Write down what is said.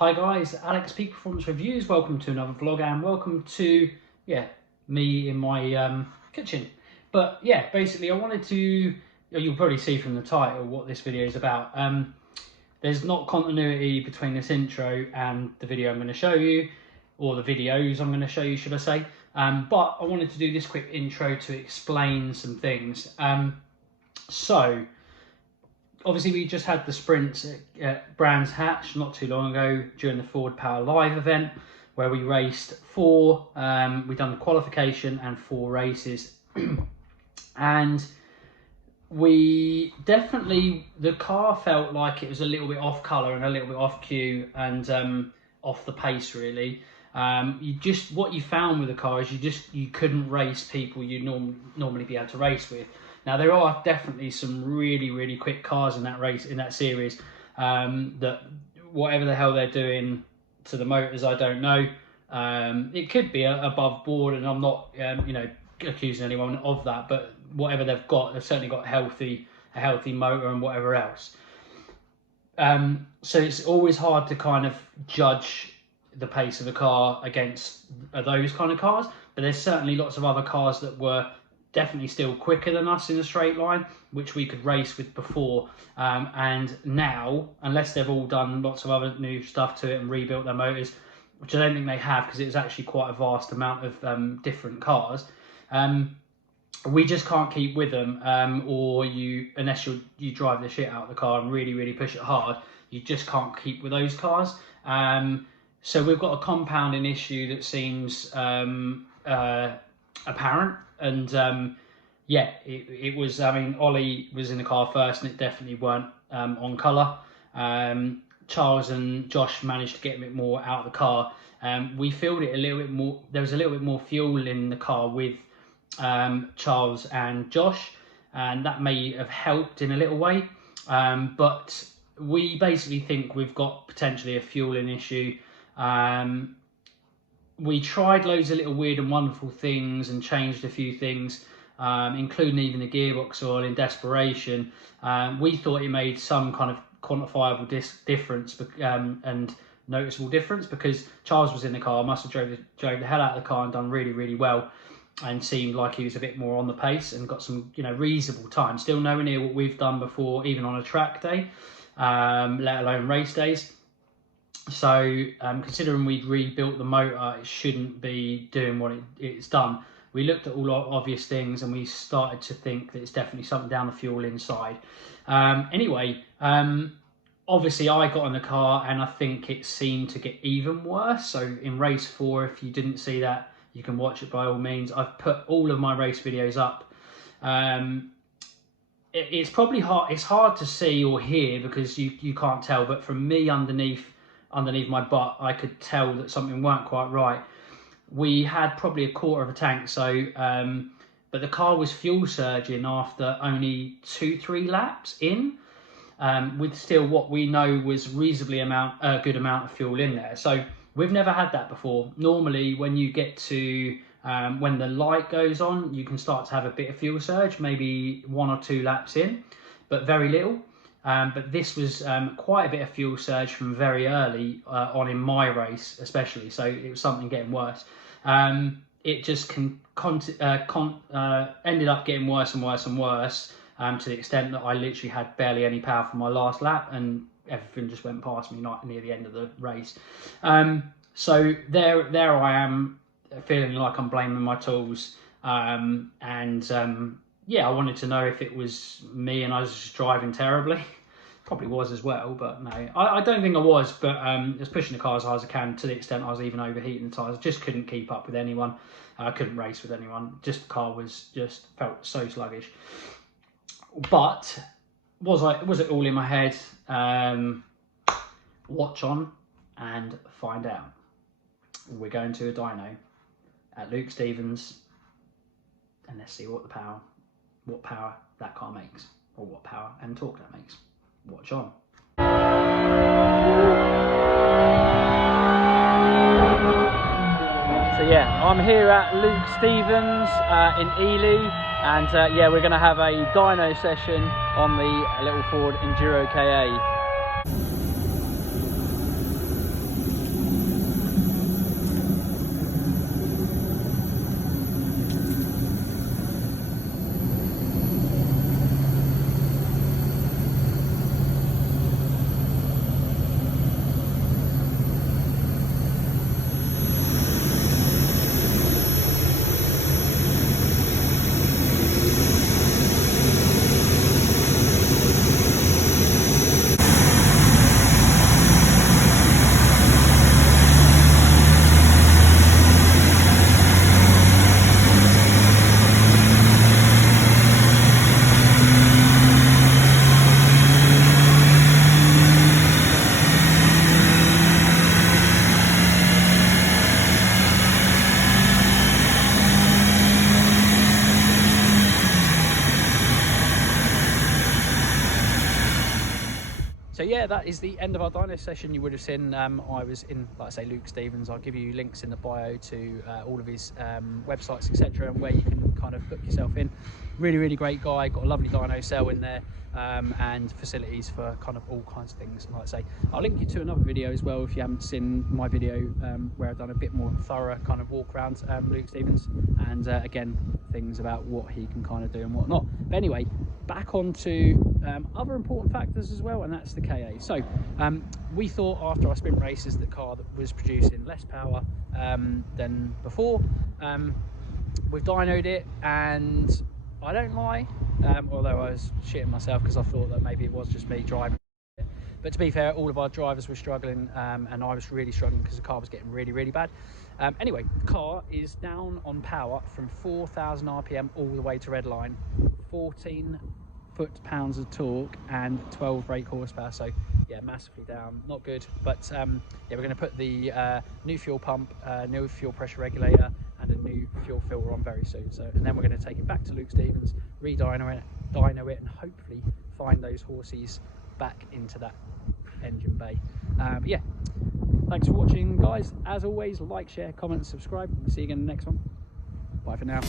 Hi guys, Alex Peak Performance Reviews. Welcome to another vlog and welcome to me in my kitchen. But yeah, basically I wanted to, you'll probably see from the title what this video is about. There's not continuity between this intro and the video I'm going to show you, or the videos I'm going to show you, should I say. But I wanted to do this quick intro to explain some things. So obviously we just had the sprints at Brands Hatch not too long ago during the Forward Power Live event, where we raced four, we've done the qualification and 4 races. And we definitely, the car felt like it was a little bit off colour and a little bit off cue and off the pace really. What you found with the car is you couldn't race people you'd normally be able to race with. Now there are definitely some really quick cars in that series, that whatever the hell they're doing to the motors, I don't know. It could be above board, and I'm not accusing anyone of that, but whatever they've certainly got a healthy motor and whatever else. So it's always hard to kind of judge the pace of a car against those kind of cars, but there's certainly lots of other cars that were definitely still quicker than us in a straight line, which we could race with before. And now, unless they've all done lots of other new stuff to it and rebuilt their motors, which I don't think they have, because it was actually quite a vast amount of different cars, we just can't keep with them, unless you drive the shit out of the car and really push it hard, you just can't keep with those cars. So we've got a compounding issue that seems apparent, and it was, I mean, Ollie was in the car first and it definitely weren't on colour. Charles and Josh managed to get a bit more out of the car. We filled it a little bit more, there was a little bit more fuel in the car with Charles and Josh, and that may have helped in a little way, but we basically think we've got potentially a fueling issue. We tried loads of little weird and wonderful things and changed a few things, including even the gearbox oil in desperation. We thought it made some kind of quantifiable difference and noticeable difference, because Charles was in the car, must have drove the hell out of the car and done really well, and seemed like he was a bit more on the pace and got some reasonable time. Still nowhere near what we've done before, even on a track day, let alone race days. So considering we'd rebuilt the motor, it shouldn't be doing what it's done. We looked at all obvious things and we started to think that it's definitely something down the fuel inside. Anyway, obviously I got in the car and I think it seemed to get even worse. So in race 4, if you didn't see that, you can watch it by all means. I've put all of my race videos up. It's probably hard. It's hard to see or hear because you can't tell. But from me underneath my butt, I could tell that something weren't quite right. We had probably a quarter of a tank, so but the car was fuel surging after only 2-3 laps in, with still what we know was reasonably a good amount of fuel in there. So we've never had that before. Normally when you get to when the light goes on, you can start to have a bit of fuel surge, maybe 1 or 2 laps in, but very little. But this was quite a bit of fuel surge from very early on in my race especially, so it was something getting worse. It just ended up getting worse and worse, to the extent that I literally had barely any power for my last lap and everything just went past me near the end of the race. So there I am, feeling like I'm blaming my tools, yeah, I wanted to know if it was me and I was just driving terribly. Probably was as well, but no, I don't think I was, but I was pushing the car as hard as I can, to the extent I was even overheating the tyres. I just couldn't keep up with anyone. I couldn't race with anyone. Just the car felt so sluggish. But was it all in my head? Watch on and find out. We're going to a dyno at Luke Stevens, and let's see what power that car makes, or what power and torque that makes. Watch on. So yeah, I'm here at Luke Stevens in Ely, and yeah, we're going to have a dyno session on the little Ford Enduroka. So yeah, that is the end of our dyno session. You would have seen I was in, like I say, Luke Stevens. I'll give you links in the bio to all of his websites, etc., and where you can kind of book yourself in. Really great guy, got a lovely dyno cell in there, and facilities for kind of all kinds of things. And like I say, I'll link you to another video as well if you haven't seen my video where I've done a bit more thorough kind of walk around Luke Stevens, and again, things about what he can kind of do and whatnot. But anyway, back onto other important factors as well, and that's the KA. So we thought after our sprint races the car that was producing less power than before. We've dynoed it, and I don't lie, although I was shitting myself because I thought that maybe it was just me driving. But to be fair, all of our drivers were struggling, and I was really struggling because the car was getting really bad. Anyway, the car is down on power from 4,000 RPM all the way to red line, 14 foot-pounds of torque and 12 brake horsepower. So yeah, massively down, not good. But yeah, we're going to put the new fuel pump, new fuel pressure regulator, and a new fuel filter on very soon. So, and then we're going to take it back to Luke Stevens, re-dyno it, and hopefully find those horses back into that engine bay. But yeah, thanks for watching, guys. As always, like, share, comment, and subscribe. See you again in the next one. Bye for now.